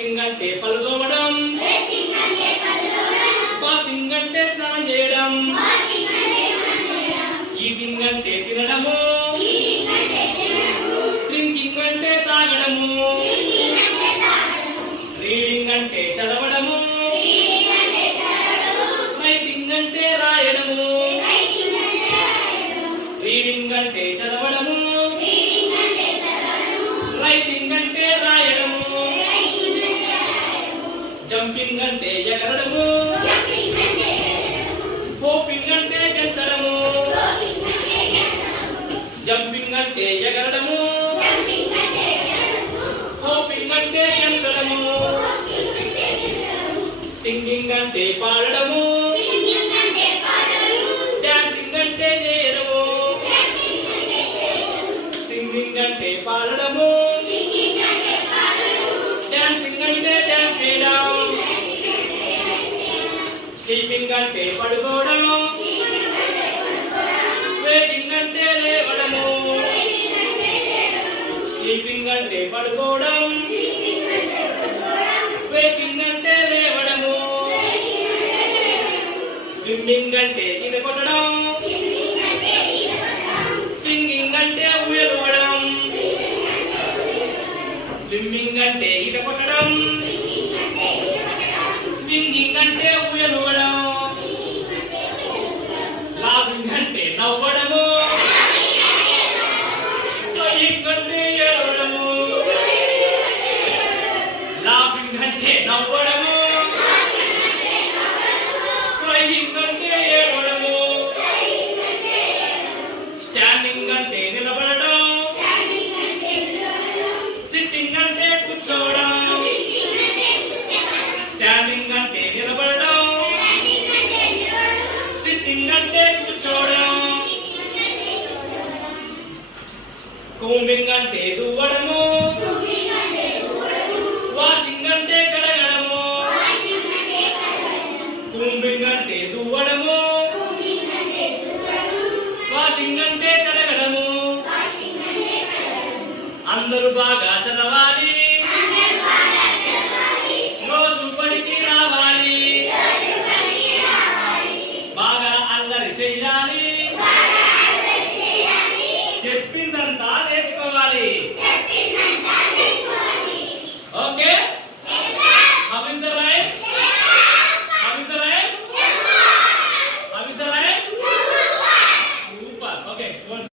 brushing అంటే పళ్ళు తోమడం, bathing అంటే స్నానం చేయడం, ఈటింగ్ అంటే తినడము, డ్రింకింగ్ అంటే తాగడము, రీడింగ్ అంటే చదవడము, రైటింగ్ అంటే రాయడము, రీడింగ్ అంటే చదవడము, రైటింగ్ అంటే రాయడము, జంపింగ్ అంటే ఎగరడము, హోపింగ్ అంటే గెంతడము, జంపింగ్ అంటే ఎగరడము, హోపింగ్ అంటే గెంతడము, సింగింగ్ అంటే పాడడము, డాన్సింగ్ అంటే చేయడము, సింగింగ్ అంటే పాడడము, డాన్సింగ్ అంటే డాన్స్ చేయడం, స్లీపింగ్ అంటే పడుకోవడము, వేకింగ్ అంటే లేవడము, స్లీపింగ్ అంటే పడుకోవడం, వేకింగ్ అంటే లేవడము, స్విమ్మింగ్ అంటే ఈత కొట్టడం, స్వింగింగ్ అంటే ఊయలూడడం, స్విమ్మింగ్ అంటే ఈత కొట్టడం, స్వింగింగ్ అంటే ఊయలూడడం, లాఫింగ్ అంటే నవ్వడము, క్రయింగ్ అంటే ఏడవడము, లాఫింగ్ అంటే నవ్వడము, క్రయింగ్ అంటే ఏడవడము, స్టాండింగ్ అంటే నిలబడడం, సిట్టింగ్ అంటే కూర్చోవడం,